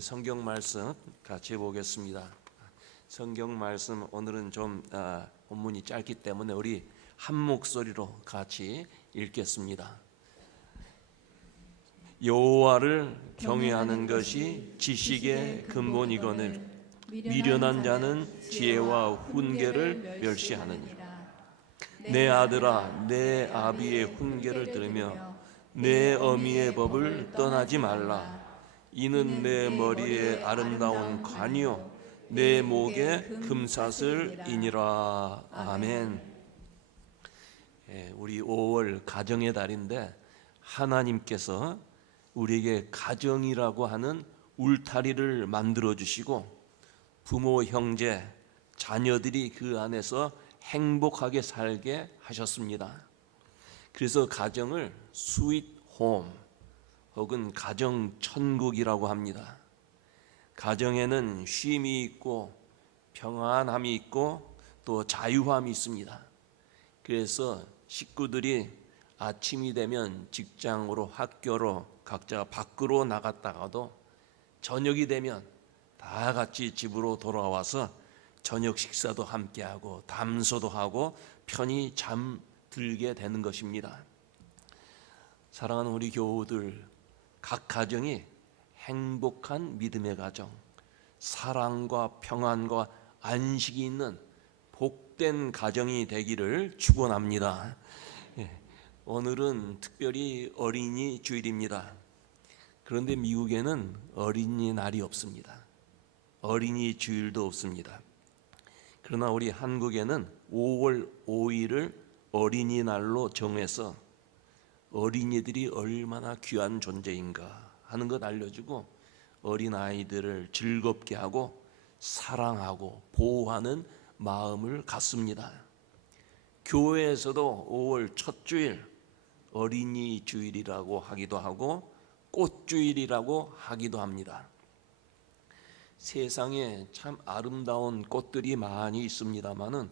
성경 말씀 같이 보겠습니다. 성경 말씀 오늘은 좀 본문이 짧기 때문에 우리 한 목소리로 같이 읽겠습니다. 여호와를 경외하는 것이 지식의 근본이거늘 미련한 자는 지혜와 훈계를 멸시하느니라. 내 아들아, 내 아비의 훈계를 들으며 내 어미의 법을 떠나지 말라. 이는 내 머리에 아름다운 관이요 내 목에 금사슬이니라. 아멘. 우리 5월 가정의 달인데 하나님께서 우리에게 가정이라고 하는 울타리를 만들어 주시고 부모, 형제, 자녀들이 그 안에서 행복하게 살게 하셨습니다. 그래서 가정을 스윗 홈 혹은 가정 천국이라고 합니다. 가정에는 쉼이 있고 평안함이 있고 또 자유함이 있습니다. 그래서 식구들이 아침이 되면 직장으로 학교로 각자 밖으로 나갔다가도 저녁이 되면 다 같이 집으로 돌아와서 저녁 식사도 함께하고 담소도 하고 편히 잠들게 되는 것입니다. 사랑하는 우리 교우들, 각 가정이 행복한 믿음의 가정, 사랑과 평안과 안식이 있는 복된 가정이 되기를 축원합니다. 오늘은 특별히 어린이 주일입니다. 그런데 미국에는 어린이날이 없습니다. 어린이 주일도 없습니다. 그러나 우리 한국에는 5월 5일을 어린이날로 정해서 어린이들이 얼마나 귀한 존재인가 하는 것 알려주고 어린아이들을 즐겁게 하고 사랑하고 보호하는 마음을 갖습니다. 교회에서도 5월 첫 주일 어린이 주일이라고 하기도 하고 꽃주일이라고 하기도 합니다. 세상에 참 아름다운 꽃들이 많이 있습니다마는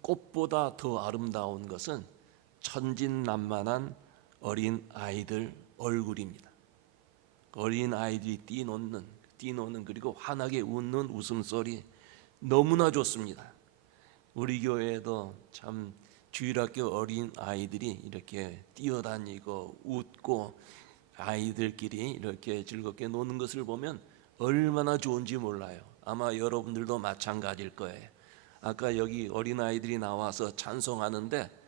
꽃보다 더 아름다운 것은 천진난만한 어린 아이들 얼굴입니다. 어린 아이들이 뛰노는 그리고 환하게 웃는 웃음소리 너무나 좋습니다. 우리 교회에도 참 주일학교 어린 아이들이 이렇게 뛰어다니고 웃고 아이들끼리 이렇게 즐겁게 노는 것을 보면 얼마나 좋은지 몰라요. 아마 여러분들도 마찬가지일 거예요. 아까 여기 어린 아이들이 나와서 찬송하는데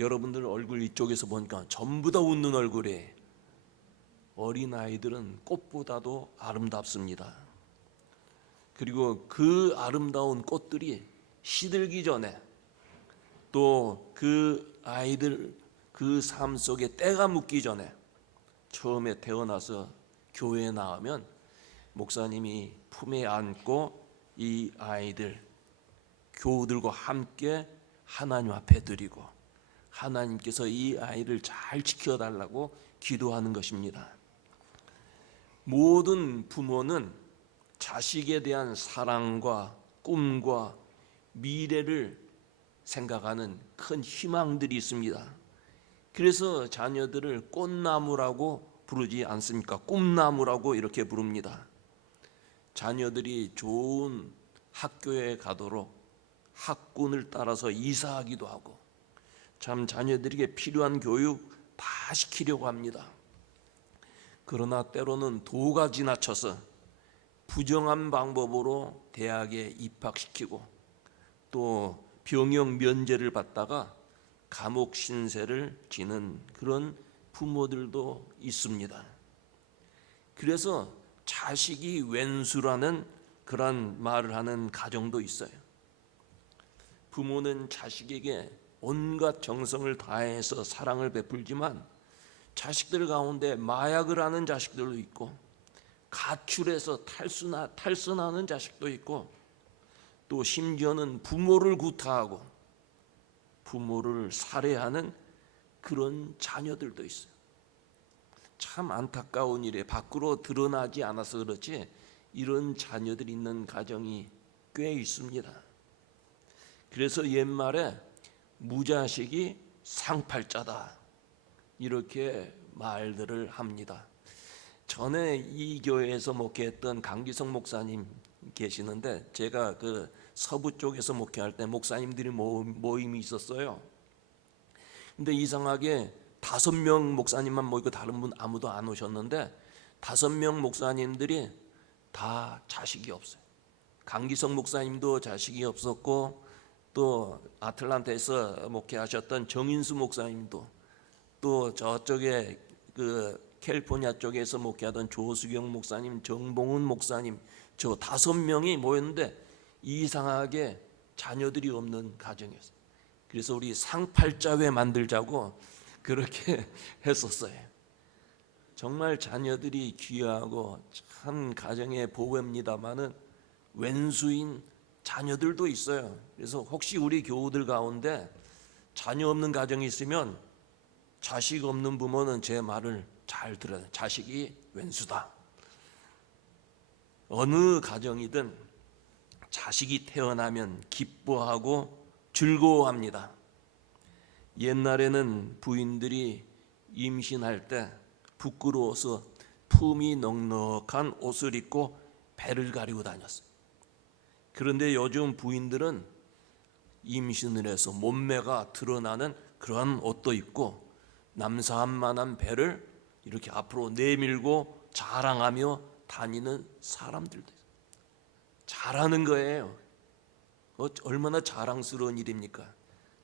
여러분들 얼굴 이쪽에서 보니까 전부 다 웃는 얼굴이에요. 어린아이들은 꽃보다도 아름답습니다. 그리고 그 아름다운 꽃들이 시들기 전에 또 그 아이들 그 삶 속에 때가 묻기 전에 처음에 태어나서 교회에 나오면 목사님이 품에 안고 이 아이들 교우들과 함께 하나님 앞에 드리고 하나님께서 이 아이를 잘 지켜달라고 기도하는 것입니다. 모든 부모는 자식에 대한 사랑과 꿈과 미래를 생각하는 큰 희망들이 있습니다. 그래서 자녀들을 꽃나무라고 부르지 않습니까? 꿈나무라고 이렇게 부릅니다. 자녀들이 좋은 학교에 가도록 학군을 따라서 이사하기도 하고 참 자녀들에게 필요한 교육 다 시키려고 합니다. 그러나 때로는 도가 지나쳐서 부정한 방법으로 대학에 입학시키고 또 병역 면제를 받다가 감옥 신세를 지는 그런 부모들도 있습니다. 그래서 자식이 왼수라는 그런 말을 하는 가정도 있어요. 부모는 자식에게 온갖 정성을 다해서 사랑을 베풀지만 자식들 가운데 마약을 하는 자식들도 있고 가출해서 탈선하는 자식도 있고 또 심지어는 부모를 구타하고 부모를 살해하는 그런 자녀들도 있어요. 참 안타까운 일에 밖으로 드러나지 않아서 그렇지 이런 자녀들이 있는 가정이 꽤 있습니다. 그래서 옛말에 무자식이 상팔자다 이렇게 말들을 합니다. 전에 이 교회에서 목회했던 강기성 목사님 계시는데, 제가 그 서부 쪽에서 목회할 때 목사님들이 모임이 있었어요. 근데 이상하게 5명 목사님만 모이고 다른 분 아무도 안 오셨는데, 5명 목사님들이 다 자식이 없어요. 강기성 목사님도 자식이 없었고, 또 아틀란타에서 목회하셨던 정인수 목사님도, 또 저쪽에 그 캘리포니아 쪽에서 목회하던 조수경 목사님, 정봉훈 목사님, 저 5명이 모였는데 이상하게 자녀들이 없는 가정이었어요. 그래서 우리 상팔자회 만들자고 그렇게 했었어요. 정말 자녀들이 귀하고 참 가정의 보배입니다마는 왼수인 자녀들도 있어요. 그래서 혹시 우리 교우들 가운데 자녀 없는 가정이 있으면 자식 없는 부모는 제 말을 잘 들어야 돼요. 자식이 왼수다. 어느 가정이든 자식이 태어나면 기뻐하고 즐거워합니다. 옛날에는 부인들이 임신할 때 부끄러워서 품이 넉넉한 옷을 입고 배를 가리고 다녔어요. 그런데 요즘 부인들은 임신을 해서 몸매가 드러나는 그런 옷도 입고 남사한만한 배를 이렇게 앞으로 내밀고 자랑하며 다니는 사람들도 있어요. 잘하는 거예요. 얼마나 자랑스러운 일입니까?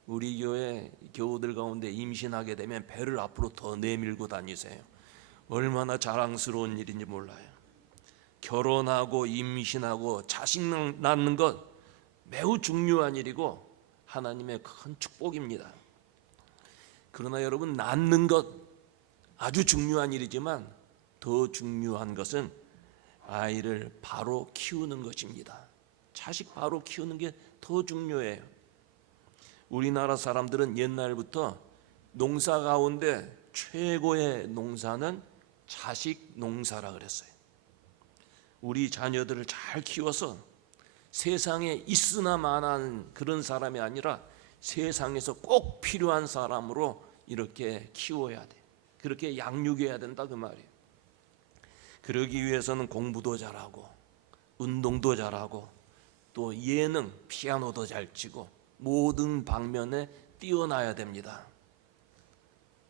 우리 교회 교우들 가운데 임신하게 되면 배를 앞으로 더 내밀고 다니세요. 얼마나 자랑스러운 일인지 몰라요. 결혼하고 임신하고 자식 낳는 것 매우 중요한 일이고 하나님의 큰 축복입니다. 그러나 여러분, 낳는 것 아주 중요한 일이지만 더 중요한 것은 아이를 바로 키우는 것입니다. 자식 바로 키우는 게 더 중요해요. 우리나라 사람들은 옛날부터 농사 가운데 최고의 농사는 자식 농사라 그랬어요. 우리 자녀들을 잘 키워서 세상에 있으나 마나한 그런 사람이 아니라 세상에서 꼭 필요한 사람으로 이렇게 키워야 돼. 그렇게 양육해야 된다 그 말이에요. 그러기 위해서는 공부도 잘하고 운동도 잘하고 또 예능, 피아노도 잘 치고 모든 방면에 뛰어나야 됩니다.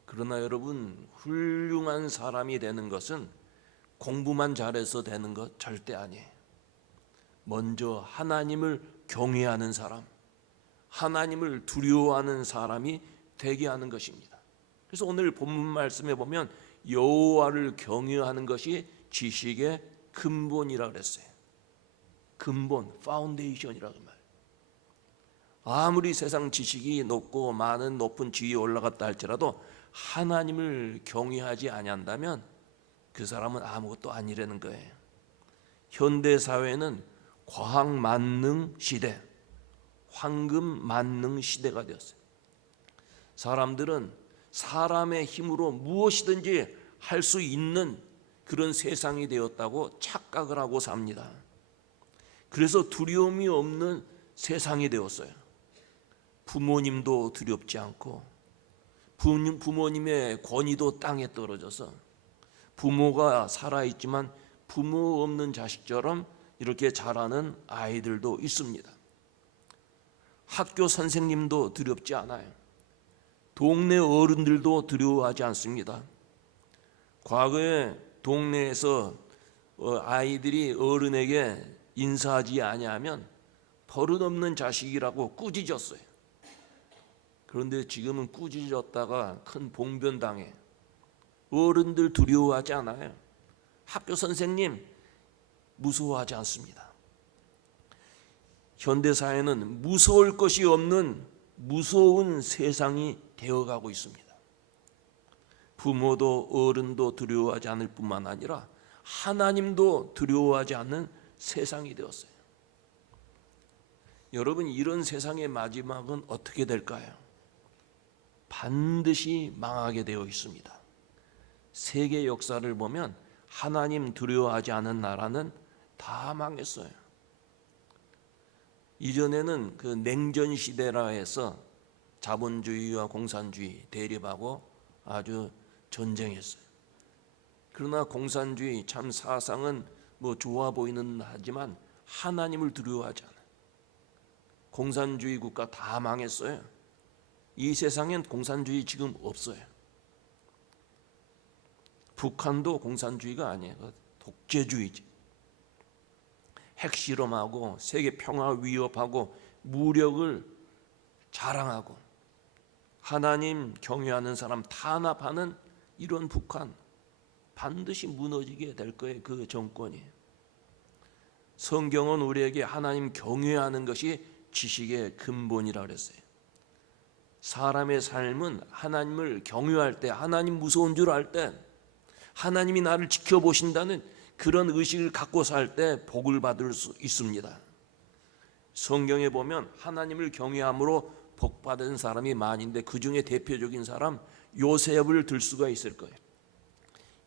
그러나 여러분, 훌륭한 사람이 되는 것은 공부만 잘해서 되는 것 절대 아니에요. 먼저 하나님을 경외하는 사람, 하나님을 두려워하는 사람이 되게 하는 것입니다. 그래서 오늘 본문 말씀에 보면 여호와를 경외하는 것이 지식의 근본이라 그랬어요. 근본, 파운데이션이라고 말해요. 아무리 세상 지식이 높고 많은 높은 지위에 올라갔다 할지라도 하나님을 경외하지 아니한다면 그 사람은 아무것도 아니라는 거예요. 현대 사회는 과학 만능 시대, 황금 만능 시대가 되었어요. 사람들은 사람의 힘으로 무엇이든지 할 수 있는 그런 세상이 되었다고 착각을 하고 삽니다. 그래서 두려움이 없는 세상이 되었어요. 부모님도 두렵지 않고 부모님의 권위도 땅에 떨어져서 부모가 살아있지만 부모 없는 자식처럼 이렇게 자라는 아이들도 있습니다. 학교 선생님도 두렵지 않아요. 동네 어른들도 두려워하지 않습니다. 과거에 동네에서 아이들이 어른에게 인사하지 아니하면 버릇없는 자식이라고 꾸짖었어요. 그런데 지금은 꾸짖었다가 큰 봉변당해. 어른들 두려워하지 않아요. 학교 선생님 무서워하지 않습니다. 현대사회는 무서울 것이 없는 무서운 세상이 되어가고 있습니다. 부모도 어른도 두려워하지 않을 뿐만 아니라 하나님도 두려워하지 않는 세상이 되었어요. 여러분, 이런 세상의 마지막은 어떻게 될까요? 반드시 망하게 되어 있습니다. 세계 역사를 보면 하나님 두려워하지 않은 나라는 다 망했어요. 이전에는 그 냉전 시대라 해서 자본주의와 공산주의 대립하고 아주 전쟁했어요. 그러나 공산주의 참 사상은 뭐 좋아 보이는 하지만 하나님을 두려워하지 않아요. 공산주의 국가 다 망했어요. 이 세상엔 공산주의 지금 없어요. 북한도 공산주의가 아니에요. 독재주의지. 핵실험하고 세계 평화 위협하고 무력을 자랑하고 하나님 경외하는 사람 탄압하는 이런 북한 반드시 무너지게 될 거예요. 그 정권이. 성경은 우리에게 하나님 경외하는 것이 지식의 근본이라 그랬어요. 사람의 삶은 하나님을 경외할 때, 하나님 무서운 줄 알 때, 하나님이 나를 지켜보신다는 그런 의식을 갖고 살 때 복을 받을 수 있습니다. 성경에 보면 하나님을 경외함으로 복 받은 사람이 많은데 그 중에 대표적인 사람 요셉을 들 수가 있을 거예요.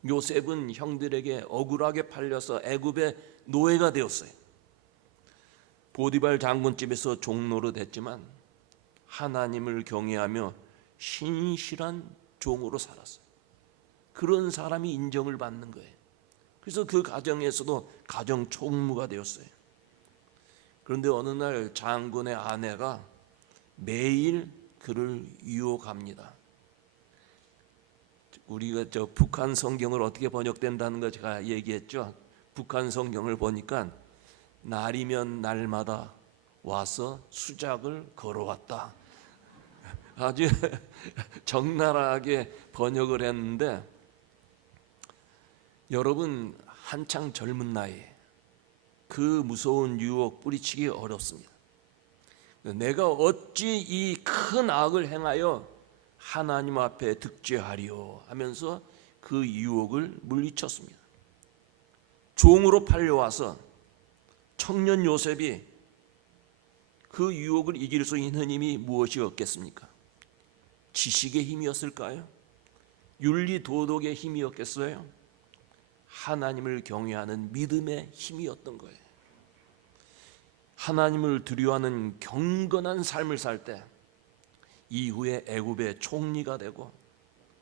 요셉은 형들에게 억울하게 팔려서 애굽의 노예가 되었어요. 보디발 장군집에서 종로로 됐지만 하나님을 경외하며 신실한 종으로 살았어요. 그런 사람이 인정을 받는 거예요. 그래서 그 가정에서도 가정 총무가 되었어요. 그런데 어느 날 장군의 아내가 매일 그를 유혹합니다. 우리가 북한 성경을 어떻게 번역된다는 거 제가 얘기했죠. 북한 성경을 보니까 날이면 날마다 와서 수작을 걸어왔다. 아주 적나라하게 번역을 했는데 여러분 한창 젊은 나이에 그 무서운 유혹 뿌리치기 어렵습니다. 내가 어찌 이 큰 악을 행하여 하나님 앞에 득죄하리요 하면서 그 유혹을 물리쳤습니다. 종으로 팔려와서 청년 요셉이 그 유혹을 이길 수 있는 힘이 무엇이었겠습니까? 지식의 힘이었을까요? 윤리 도덕의 힘이었겠어요? 하나님을 경외하는 믿음의 힘이었던 거예요. 하나님을 두려워하는 경건한 삶을 살 때 이후에 애굽의 총리가 되고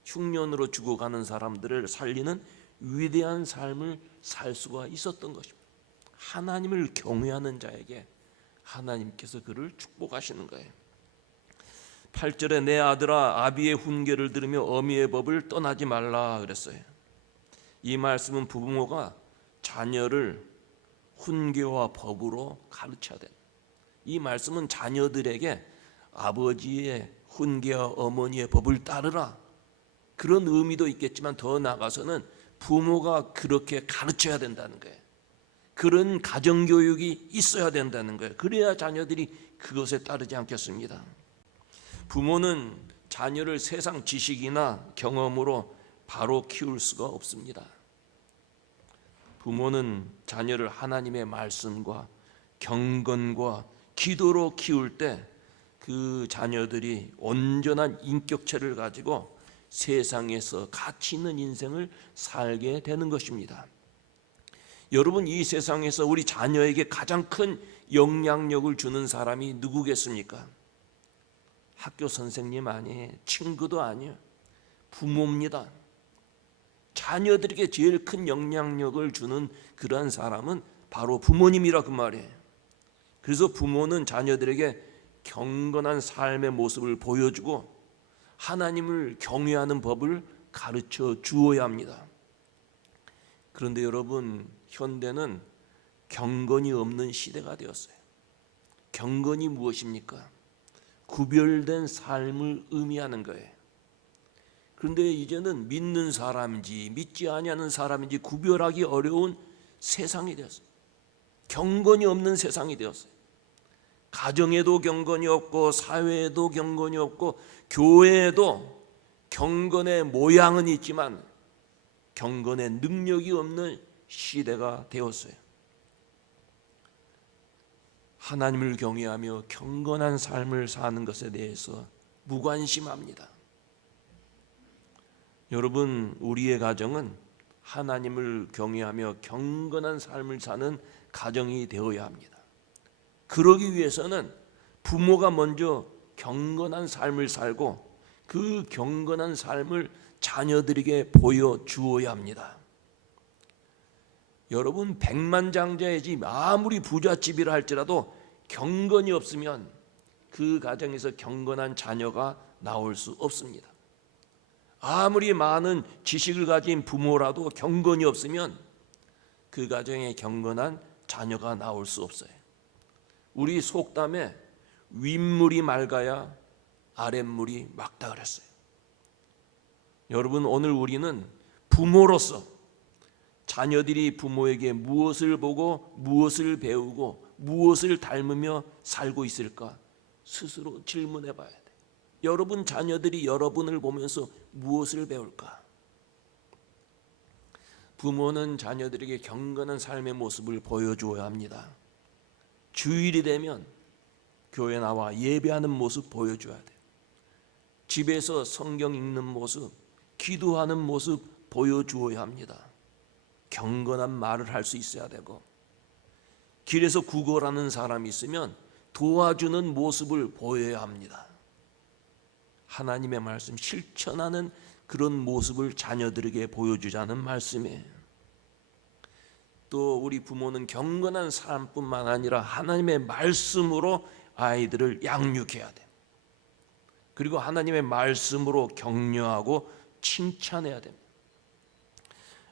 흉년으로 죽어가는 사람들을 살리는 위대한 삶을 살 수가 있었던 것입니다. 하나님을 경외하는 자에게 하나님께서 그를 축복하시는 거예요. 8절에 내 아들아 아비의 훈계를 들으며 어미의 법을 떠나지 말라 그랬어요. 이 말씀은 부모가 자녀를 훈계와 법으로 가르쳐야 돼. 이 말씀은 자녀들에게 아버지의 훈계와 어머니의 법을 따르라 그런 의미도 있겠지만 더 나아가서는 부모가 그렇게 가르쳐야 된다는 거예요. 그런 가정교육이 있어야 된다는 거예요. 그래야 자녀들이 그것에 따르지 않겠습니다. 부모는 자녀를 세상 지식이나 경험으로 바로 키울 수가 없습니다. 부모는 자녀를 하나님의 말씀과 경건과 기도로 키울 때 그 자녀들이 온전한 인격체를 가지고 세상에서 가치 있는 인생을 살게 되는 것입니다. 여러분, 이 세상에서 우리 자녀에게 가장 큰 영향력을 주는 사람이 누구겠습니까? 학교 선생님 아니에요. 친구도 아니에요. 부모입니다. 자녀들에게 제일 큰 영향력을 주는 그러한 사람은 바로 부모님이라 그 말이에요. 그래서 부모는 자녀들에게 경건한 삶의 모습을 보여주고 하나님을 경외하는 법을 가르쳐 주어야 합니다. 그런데 여러분, 현대는 경건이 없는 시대가 되었어요. 경건이 무엇입니까? 구별된 삶을 의미하는 거예요. 그런데 이제는 믿는 사람인지 믿지 아니하는 사람인지 구별하기 어려운 세상이 되었어요. 경건이 없는 세상이 되었어요. 가정에도 경건이 없고 사회에도 경건이 없고 교회에도 경건의 모양은 있지만 경건의 능력이 없는 시대가 되었어요. 하나님을 경외하며 경건한 삶을 사는 것에 대해서 무관심합니다. 여러분, 우리의 가정은 하나님을 경외하며 경건한 삶을 사는 가정이 되어야 합니다. 그러기 위해서는 부모가 먼저 경건한 삶을 살고 그 경건한 삶을 자녀들에게 보여주어야 합니다. 여러분, 백만장자의 집, 아무리 부잣집이라 할지라도 경건이 없으면 그 가정에서 경건한 자녀가 나올 수 없습니다. 아무리 많은 지식을 가진 부모라도 경건이 없으면 그 가정에 경건한 자녀가 나올 수 없어요. 우리 속담에 윗물이 맑아야 아랫물이 맑다 그랬어요. 여러분, 오늘 우리는 부모로서 자녀들이 부모에게 무엇을 보고 무엇을 배우고 무엇을 닮으며 살고 있을까 스스로 질문해 봐야 돼요. 여러분 자녀들이 여러분을 보면서 무엇을 배울까? 부모는 자녀들에게 경건한 삶의 모습을 보여주어야 합니다. 주일이 되면 교회 나와 예배하는 모습 보여줘야 돼요. 집에서 성경 읽는 모습, 기도하는 모습 보여주어야 합니다. 경건한 말을 할 수 있어야 되고, 길에서 구걸하는 사람이 있으면 도와주는 모습을 보여야 합니다. 하나님의 말씀 실천하는 그런 모습을 자녀들에게 보여주자는 말씀이에요. 또 우리 부모는 경건한 사람뿐만 아니라 하나님의 말씀으로 아이들을 양육해야 돼요. 그리고 하나님의 말씀으로 격려하고 칭찬해야 됩니다.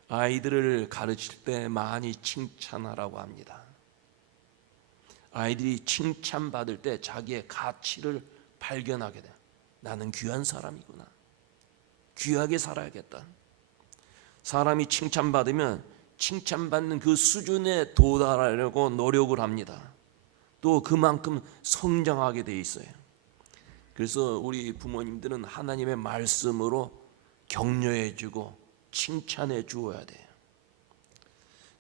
아이들을 가르칠 때 많이 칭찬하라고 합니다. 아이들이 칭찬받을 때 자기의 가치를 발견하게 돼요. 나는 귀한 사람이구나. 귀하게 살아야겠다. 사람이 칭찬받으면 칭찬받는 그 수준에 도달하려고 노력을 합니다. 또 그만큼 성장하게 돼 있어요. 그래서 우리 부모님들은 하나님의 말씀으로 격려해주고 칭찬해 주어야 돼요.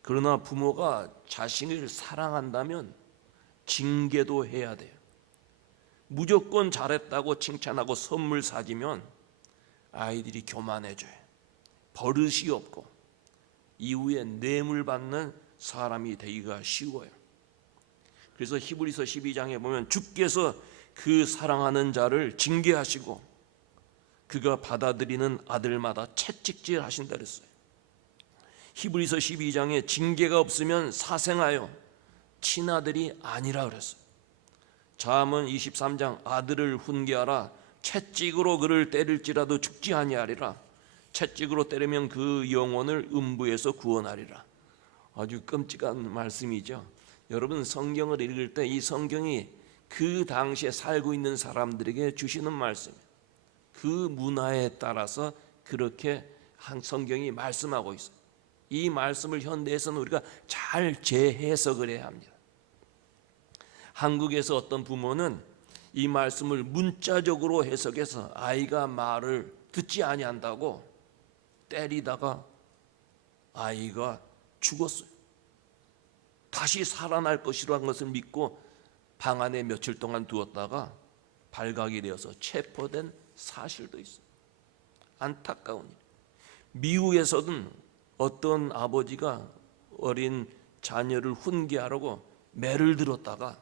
그러나 부모가 자신을 사랑한다면 징계도 해야 돼요. 무조건 잘했다고 칭찬하고 선물 사주면 아이들이 교만해져요. 버릇이 없고 이후에 뇌물 받는 사람이 되기가 쉬워요. 그래서 히브리서 12장에 보면 주께서 그 사랑하는 자를 징계하시고 그가 받아들이는 아들마다 채찍질 하신다 그랬어요. 히브리서 12장에 징계가 없으면 사생하여 친아들이 아니라 그랬어요. 잠언 23장 아들을 훈계하라. 채찍으로 그를 때릴지라도 죽지 아니하리라. 채찍으로 때리면 그 영혼을 음부에서 구원하리라. 아주 끔찍한 말씀이죠. 여러분, 성경을 읽을 때 이 성경이 그 당시에 살고 있는 사람들에게 주시는 말씀, 그 문화에 따라서 그렇게 한 성경이 말씀하고 있어요. 이 말씀을 현대에서는 우리가 잘 재해석을 해야 합니다. 한국에서 어떤 부모는 이 말씀을 문자적으로 해석해서 아이가 말을 듣지 아니한다고 때리다가 아이가 죽었어요. 다시 살아날 것이라는 것을 믿고 방 안에 며칠 동안 두었다가 발각이 되어서 체포된 사실도 있어요. 안타까운 일. 미국에서는 어떤 아버지가 어린 자녀를 훈계하라고 매를 들었다가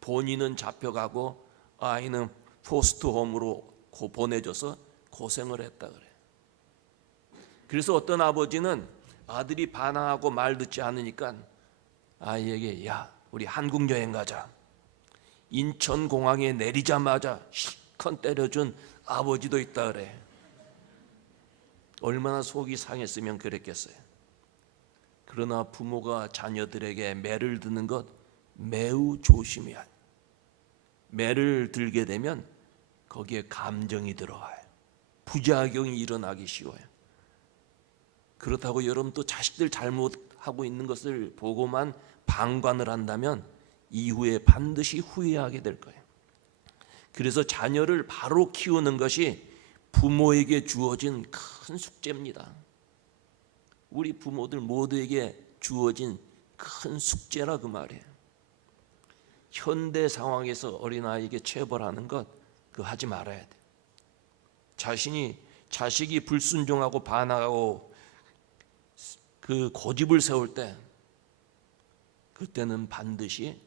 본인은 잡혀가고 아이는 포스트홈으로 보내줘서 고생을 했다 그래요. 그래서 어떤 아버지는 아들이 반항하고 말 듣지 않으니까 아이에게 야, 우리 한국 여행 가자. 인천공항에 내리자마자 실컷 때려준 아버지도 있다 그래. 얼마나 속이 상했으면 그랬겠어요. 그러나 부모가 자녀들에게 매를 드는 것 매우 조심해야 해요. 매를 들게 되면 거기에 감정이 들어와요. 부작용이 일어나기 쉬워요. 그렇다고 여러분 또 자식들 잘못하고 있는 것을 보고만 방관을 한다면 이후에 반드시 후회하게 될 거예요. 그래서 자녀를 바로 키우는 것이 부모에게 주어진 큰 숙제입니다. 우리 부모들 모두에게 주어진 큰 숙제라 그 말이에요. 현대 상황에서 어린아이에게 체벌하는 것 그거 하지 말아야 돼요. 자식이 불순종하고 반항하고 그 고집을 세울 때 그때는 반드시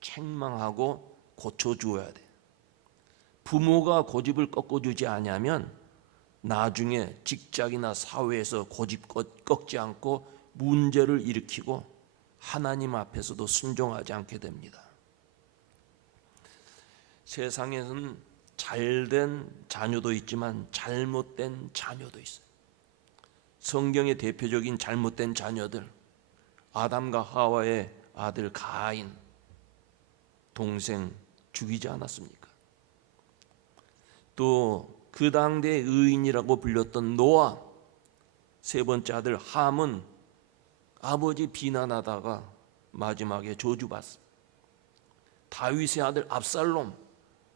책망하고 고쳐주어야 돼요. 부모가 고집을 꺾어주지 않으면 나중에 직장이나 사회에서 고집 꺾지 않고 문제를 일으키고 하나님 앞에서도 순종하지 않게 됩니다. 세상에는 잘된 자녀도 있지만 잘못된 자녀도 있어요. 성경의 대표적인 잘못된 자녀들, 아담과 하와의 아들 가인, 동생 죽이지 않았습니까? 또 그 당대의 의인이라고 불렸던 노아, 세 번째 아들 함은 아버지 비난하다가 마지막에 저주받습니다. 다윗의 아들 압살롬,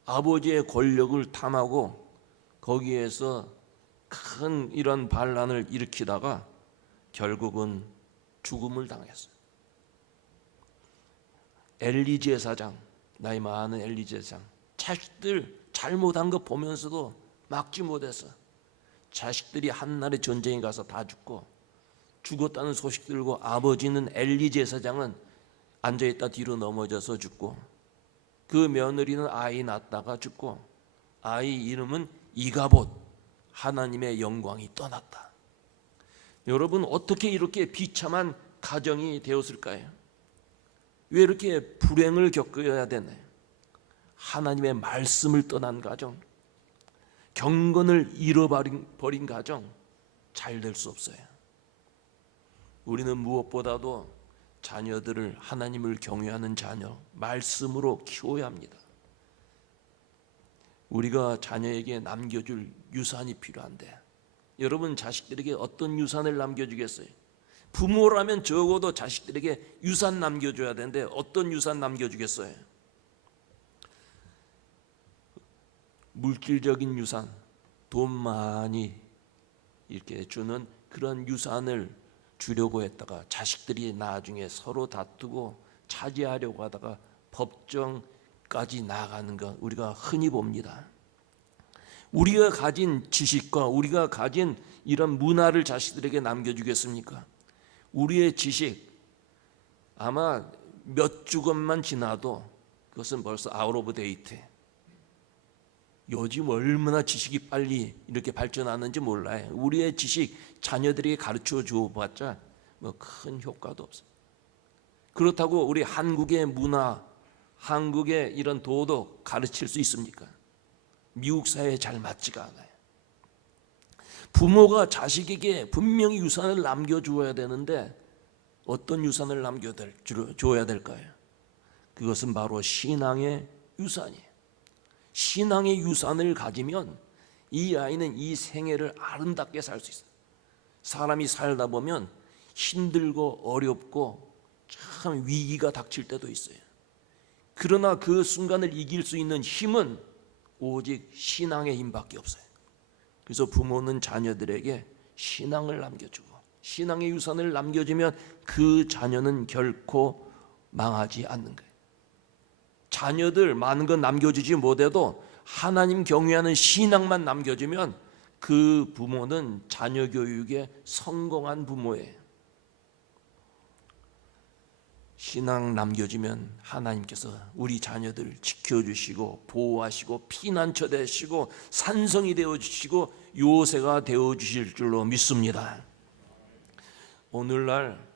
아버지의 권력을 탐하고 거기에서 큰 이런 반란을 일으키다가 결국은 죽음을 당했어요. 엘리 제사장, 나이 많은 엘리 제사장, 자식들 잘못한 거 보면서도 막지 못해서 자식들이 한날의 전쟁에 가서 다 죽고, 죽었다는 소식 들고 아버지는 엘리 제사장은 앉아있다 뒤로 넘어져서 죽고, 그 며느리는 아이 낳다가 죽고, 아이 이름은 이가봇, 하나님의 영광이 떠났다. 여러분, 어떻게 이렇게 비참한 가정이 되었을까요? 왜 이렇게 불행을 겪어야 되나요? 하나님의 말씀을 떠난 가정, 경건을 잃어버린 가정, 잘 될 수 없어요. 우리는 무엇보다도 자녀들을 하나님을 경외하는 자녀, 말씀으로 키워야 합니다. 우리가 자녀에게 남겨줄 유산이 필요한데, 여러분 자식들에게 어떤 유산을 남겨주겠어요? 부모라면 적어도 자식들에게 유산 남겨줘야 되는데 어떤 유산 남겨주겠어요? 물질적인 유산, 돈 많이 이렇게 주는 그런 유산을 주려고 했다가 자식들이 나중에 서로 다투고 차지하려고 하다가 법정까지 나가는 것 우리가 흔히 봅니다. 우리가 가진 지식과 우리가 가진 이런 문화를 자식들에게 남겨주겠습니까? 우리의 지식 아마 몇 주간만 지나도 그것은 벌써 아웃 오브 데이트. 요즘 얼마나 지식이 빨리 이렇게 발전하는지 몰라요. 우리의 지식 자녀들에게 가르쳐 주어봤자 뭐 큰 효과도 없어요. 그렇다고 우리 한국의 문화, 한국의 이런 도덕 가르칠 수 있습니까? 미국 사회에 잘 맞지가 않아요. 부모가 자식에게 분명히 유산을 남겨주어야 되는데 어떤 유산을 남겨줘야 될까요? 그것은 바로 신앙의 유산이에요. 신앙의 유산을 가지면 이 아이는 이 생애를 아름답게 살 수 있어요. 사람이 살다 보면 힘들고 어렵고 참 위기가 닥칠 때도 있어요. 그러나 그 순간을 이길 수 있는 힘은 오직 신앙의 힘밖에 없어요. 그래서 부모는 자녀들에게 신앙을 남겨주고 신앙의 유산을 남겨주면 그 자녀는 결코 망하지 않는 거예요. 자녀들 많은 건 남겨주지 못해도 하나님 경외하는 신앙만 남겨주면 그 부모는 자녀 교육에 성공한 부모예요. 신앙 남겨주면 하나님께서 우리 자녀들 지켜주시고 보호하시고 피난처 되시고 산성이 되어주시고 요새가 되어주실 줄로 믿습니다. 오늘날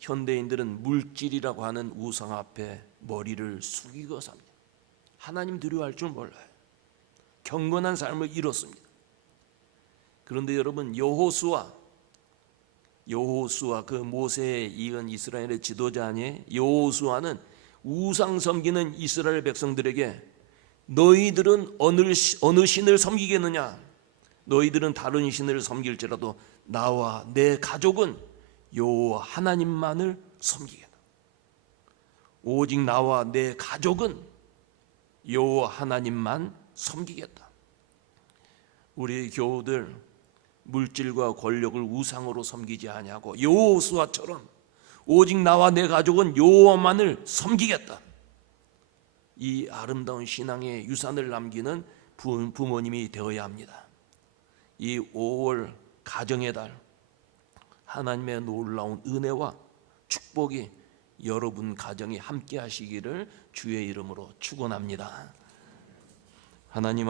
현대인들은 물질이라고 하는 우상 앞에 머리를 숙이고 삽니다. 하나님 두려워할 줄 몰라요. 경건한 삶을 잃었습니다. 그런데 여러분, 여호수아 그 모세에 이은 이스라엘의 지도자 아니에요? 여호수아는 우상 섬기는 이스라엘 백성들에게 너희들은 어느 신을 섬기겠느냐? 너희들은 다른 신을 섬길지라도 나와 내 가족은 여호와 하나님만을 섬기겠다. 오직 나와 내 가족은 여호와 하나님만 섬기겠다. 우리 교우들 물질과 권력을 우상으로 섬기지 아니하고 여호수아처럼 오직 나와 내 가족은 여호와만을 섬기겠다. 이 아름다운 신앙의 유산을 남기는 부모님이 되어야 합니다. 이 5월 가정의 달, 하나님의 놀라운 은혜와 축복이 여러분 가정에 함께 하시기를 주의 이름으로 축원합니다. 하나님